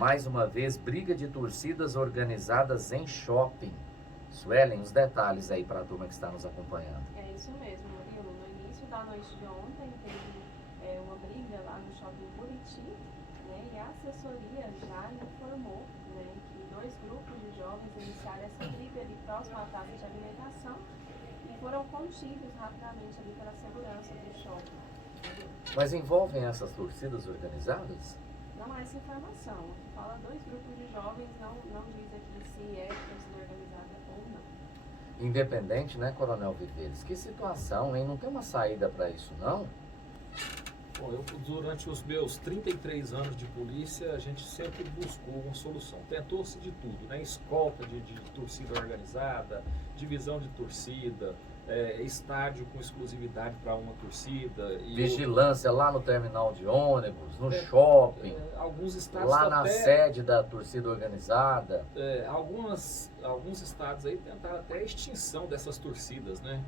Mais uma vez, briga de torcidas organizadas em shopping. Suelen, os detalhes aí para a turma que está nos acompanhando. É isso mesmo, Murilo. No início da noite de ontem, teve uma briga lá no shopping Buriti, né? E a assessoria já informou, né, que 2 grupos de jovens iniciaram essa briga ali próximo à praça de alimentação e foram contidos rapidamente ali pela segurança do shopping. Mas envolvem essas torcidas organizadas? Não há essa informação. Fala 2 grupos de jovens, não diz aqui se é torcida organizada ou não. Independente, né, Coronel Viveiros? Que situação, hein? Não tem uma saída para isso, não? Bom, durante os meus 33 anos de polícia, a gente sempre buscou uma solução. Tentou-se de tudo, né? Escolta de torcida organizada, divisão de torcida, estádio com exclusividade para uma torcida. E vigilância lá no terminal de ônibus, no shopping, alguns estados lá na sede da torcida organizada. Alguns estados aí tentaram até a extinção dessas torcidas, né?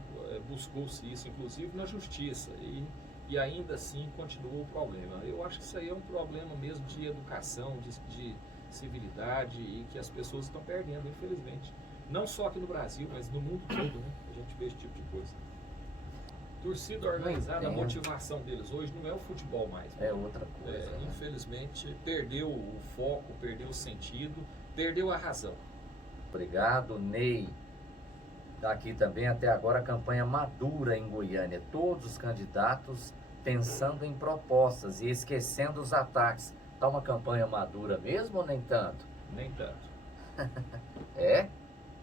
Buscou-se isso, inclusive, na justiça. E ainda assim continua o problema. Eu acho que isso aí é um problema mesmo de educação, de civilidade e que as pessoas estão perdendo, infelizmente. Não só aqui no Brasil, mas no mundo todo, né? A gente vê esse tipo de coisa. Torcida organizada, a motivação deles hoje não é o futebol mais. É outra coisa. Né? Infelizmente, perdeu o foco, perdeu o sentido, perdeu a razão. Obrigado, Ney. Aqui também, até agora, a campanha madura em Goiânia. Todos os candidatos pensando em propostas e esquecendo os ataques. Está uma campanha madura mesmo ou nem tanto? Nem tanto. É?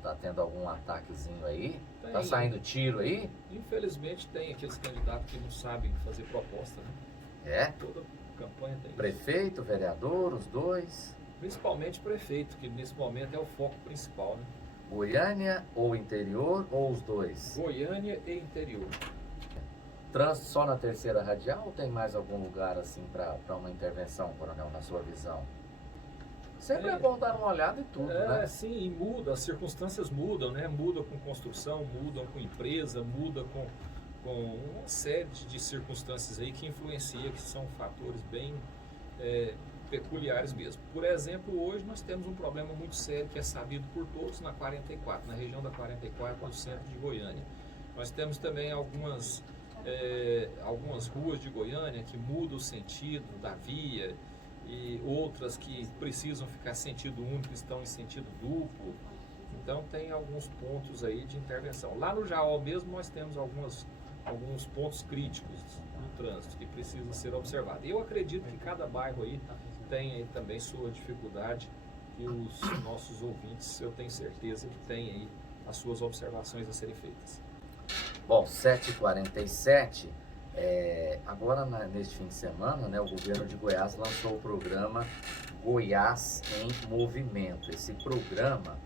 Tá tendo algum ataquezinho aí? Tem. Tá saindo tiro aí? Infelizmente tem aqueles candidatos que não sabem fazer proposta, né? É? Toda campanha tem. Prefeito, vereador, os dois? Principalmente prefeito, que nesse momento é o foco principal, né? Goiânia ou interior ou os dois? Goiânia e interior. Trânsito só na terceira radial ou tem mais algum lugar assim para uma intervenção, Coronel, na sua visão? Sempre é bom dar uma olhada em tudo, né? Sim, e muda, as circunstâncias mudam, né? Muda com construção, mudam com empresa, muda com uma série de circunstâncias aí que influenciam, que são fatores bem peculiares mesmo. Por exemplo, hoje nós temos um problema muito sério que é sabido por todos na 44, na região da 44, no centro de Goiânia. Nós temos também algumas ruas de Goiânia que mudam o sentido da via e outras que precisam ficar sentido único, estão em sentido duplo. Então tem alguns pontos aí de intervenção. Lá no Jaó mesmo nós temos alguns pontos críticos no trânsito que precisam ser observados. Eu acredito que cada bairro aí tem aí também sua dificuldade e os nossos ouvintes, eu tenho certeza que tem aí as suas observações a serem feitas. Bom, 7h47, agora neste fim de semana, né, o governo de Goiás lançou o programa Goiás em Movimento. Esse programa,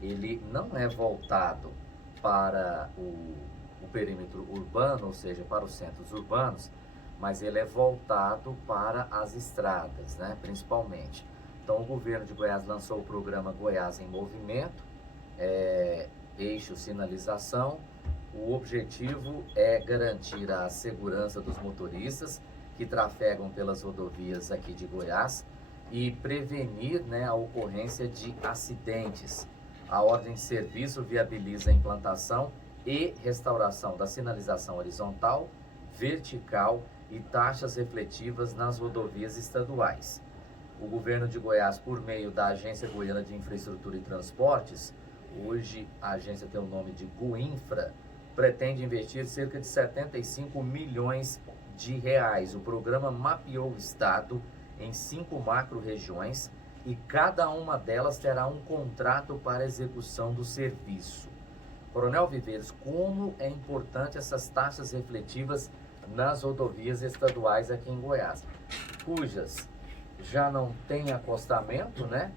ele não é voltado para o perímetro urbano, ou seja, para os centros urbanos, mas ele é voltado para as estradas, né, principalmente. Então, o governo de Goiás lançou o programa Goiás em Movimento, eixo sinalização. O objetivo é garantir a segurança dos motoristas que trafegam pelas rodovias aqui de Goiás e prevenir, né, a ocorrência de acidentes. A ordem de serviço viabiliza a implantação e restauração da sinalização horizontal, vertical e taxas refletivas nas rodovias estaduais. O governo de Goiás, por meio da Agência Goiana de Infraestrutura e Transportes, hoje a agência tem o nome de Goinfra, pretende investir cerca de 75 milhões de reais. O programa mapeou o estado em 5 macro-regiões e cada uma delas terá um contrato para execução do serviço. Coronel Viveiros, como é importante essas taxas refletivas nas rodovias estaduais aqui em Goiás, cujas já não tem acostamento, né?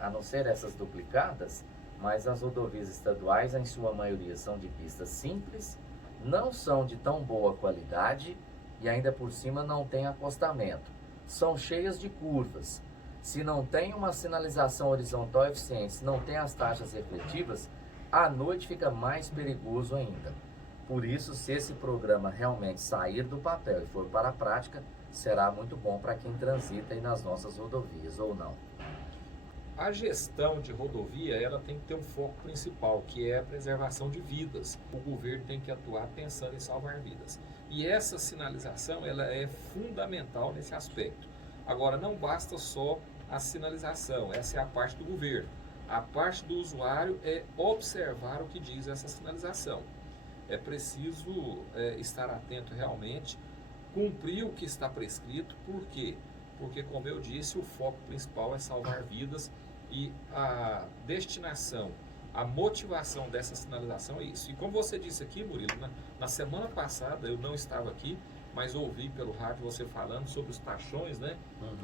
A não ser essas duplicadas, mas as rodovias estaduais, em sua maioria, são de pistas simples, não são de tão boa qualidade e ainda por cima não tem acostamento. São cheias de curvas. Se não tem uma sinalização horizontal eficiente, se não tem as taxas refletivas, à noite fica mais perigoso ainda. Por isso, se esse programa realmente sair do papel e for para a prática, será muito bom para quem transita aí nas nossas rodovias, ou não? A gestão de rodovia, ela tem que ter um foco principal, que é a preservação de vidas. O governo tem que atuar pensando em salvar vidas. E essa sinalização, ela é fundamental nesse aspecto. Agora, não basta só a sinalização, essa é a parte do governo. A parte do usuário é observar o que diz essa sinalização. É preciso estar atento realmente, cumprir o que está prescrito. Por quê? Porque, como eu disse, o foco principal é salvar vidas e a destinação, a motivação dessa sinalização é isso. E como você disse aqui, Murilo, na semana passada eu não estava aqui, mas ouvi pelo rádio você falando sobre os taxões, né?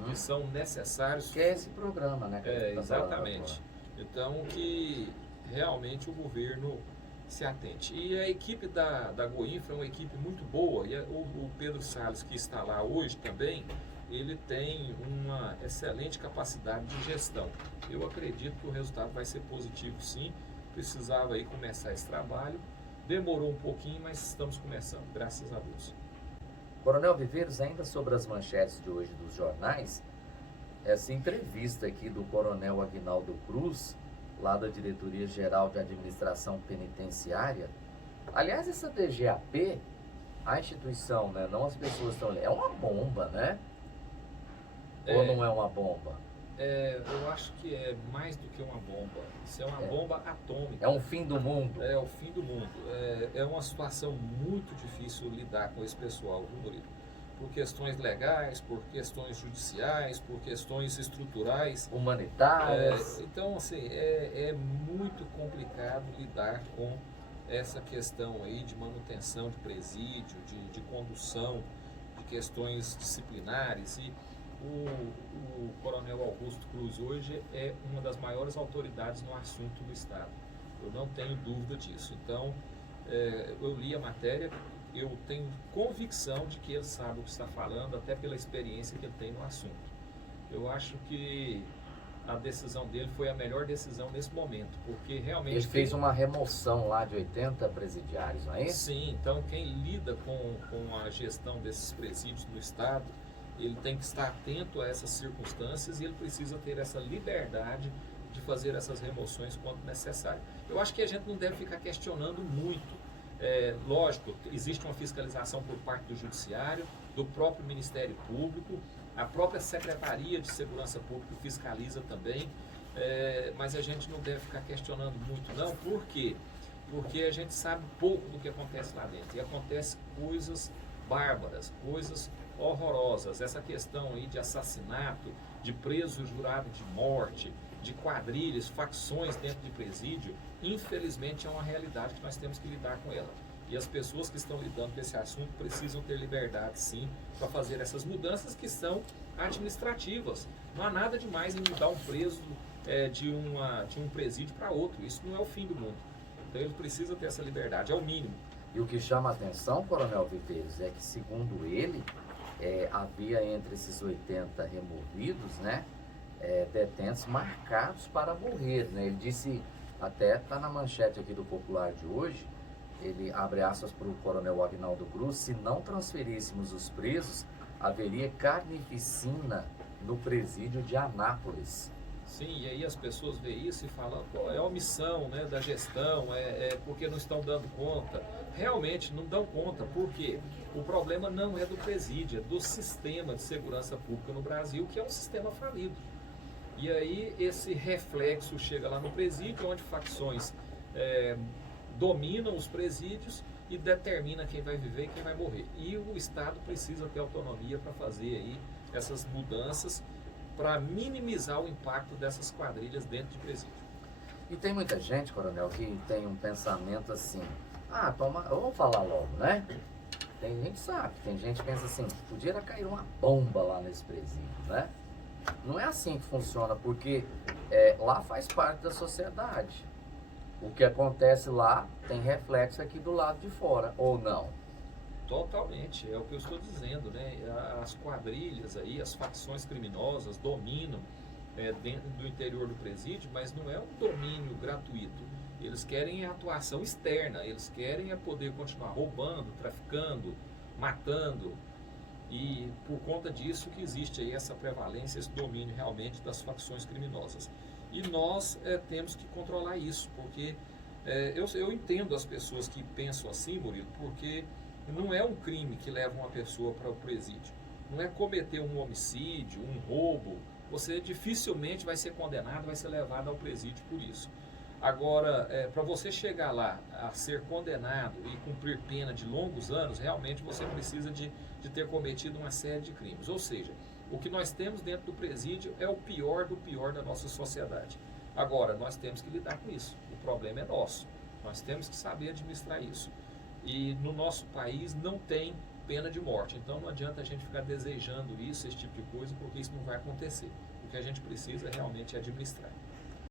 Que são necessários. Que é esse programa, né? Exatamente. Então, que realmente o governo se atente. E a equipe da Goinfra é uma equipe muito boa, e o Pedro Salles, que está lá hoje também, ele tem uma excelente capacidade de gestão. Eu acredito que o resultado vai ser positivo, sim. Precisava aí começar esse trabalho. Demorou um pouquinho, mas estamos começando, graças a Deus. Coronel Viveiros, ainda sobre as manchetes de hoje dos jornais, essa entrevista aqui do Coronel Aguinaldo Cruz, lá da Diretoria Geral de Administração Penitenciária. Aliás, essa DGAP, a instituição, né, não as pessoas estão ali, é uma bomba, né? Ou não é uma bomba? Eu acho que é mais do que uma bomba. Isso é uma bomba atômica. É um fim do mundo. É o fim do mundo. É uma situação muito difícil lidar com esse pessoal, viu, Murilo? Por questões legais, por questões judiciais, por questões estruturais. Humanitárias. Então, assim, é muito complicado lidar com essa questão aí de manutenção de presídio, de condução, de questões disciplinares. E o Coronel Augusto Cruz hoje é uma das maiores autoridades no assunto do Estado. Eu não tenho dúvida disso. Então, eu li a matéria, eu tenho convicção de que ele sabe o que está falando, até pela experiência que ele tem no assunto. Eu acho que a decisão dele foi a melhor decisão nesse momento, porque realmente... Ele fez uma remoção lá de 80 presidiários, não é isso? Sim, então quem lida com a gestão desses presídios no Estado, ele tem que estar atento a essas circunstâncias e ele precisa ter essa liberdade de fazer essas remoções quando necessário. Eu acho que a gente não deve ficar questionando muito. Lógico, existe uma fiscalização por parte do Judiciário, do próprio Ministério Público, a própria Secretaria de Segurança Pública fiscaliza também, mas a gente não deve ficar questionando muito não. Por quê? Porque a gente sabe pouco do que acontece lá dentro, e acontece coisas bárbaras, coisas horrorosas. Essa questão aí de assassinato, de preso jurado de morte, de quadrilhas, facções dentro de presídio, infelizmente é uma realidade que nós temos que lidar com ela. E as pessoas que estão lidando com esse assunto precisam ter liberdade, sim, para fazer essas mudanças que são administrativas. Não há nada demais em mudar um preso de um presídio para outro. Isso não é o fim do mundo. Então ele precisa ter essa liberdade, é o mínimo. E o que chama a atenção, Coronel Viveiros, é que, segundo ele, havia entre esses 80 removidos, né, detentos marcados para morrer, né? Ele disse, até está na manchete aqui do Popular de hoje, ele abre aspas para o Coronel Aguinaldo Cruz: se não transferíssemos os presos, haveria carnificina no presídio de Anápolis. Sim, e aí as pessoas veem isso e falam, pô, é omissão, né, da gestão, porque não estão dando conta. Realmente não dão conta, porque o problema não é do presídio, é do sistema de segurança pública no Brasil, que é um sistema falido. E aí esse reflexo chega lá no presídio, onde facções dominam os presídios e determina quem vai viver e quem vai morrer. E o Estado precisa ter autonomia para fazer aí essas mudanças, para minimizar o impacto dessas quadrilhas dentro de presídio. E tem muita gente, Coronel, que tem um pensamento assim, vamos falar logo, né? Tem gente que sabe, tem gente que pensa assim, podia cair uma bomba lá nesse presídio, né? Não é assim que funciona, porque lá faz parte da sociedade. O que acontece lá tem reflexo aqui do lado de fora, ou não? Totalmente, é o que eu estou dizendo, né? As quadrilhas aí, as facções criminosas dominam dentro do interior do presídio, mas não é um domínio gratuito. Eles querem a atuação externa, eles querem poder continuar roubando, traficando, matando. E por conta disso que existe aí essa prevalência, esse domínio realmente das facções criminosas. E nós temos que controlar isso, porque eu entendo as pessoas que pensam assim, Murilo, porque não é um crime que leva uma pessoa para o presídio. Não é cometer um homicídio, um roubo. Você dificilmente vai ser condenado, vai ser levado ao presídio por isso. Agora, para você chegar lá a ser condenado e cumprir pena de longos anos, realmente você precisa de ter cometido uma série de crimes. Ou seja, o que nós temos dentro do presídio é o pior do pior da nossa sociedade. Agora, nós temos que lidar com isso. O problema é nosso. Nós temos que saber administrar isso. E no nosso país não tem pena de morte. Então não adianta a gente ficar desejando isso, esse tipo de coisa, porque isso não vai acontecer. O que a gente precisa realmente é administrar.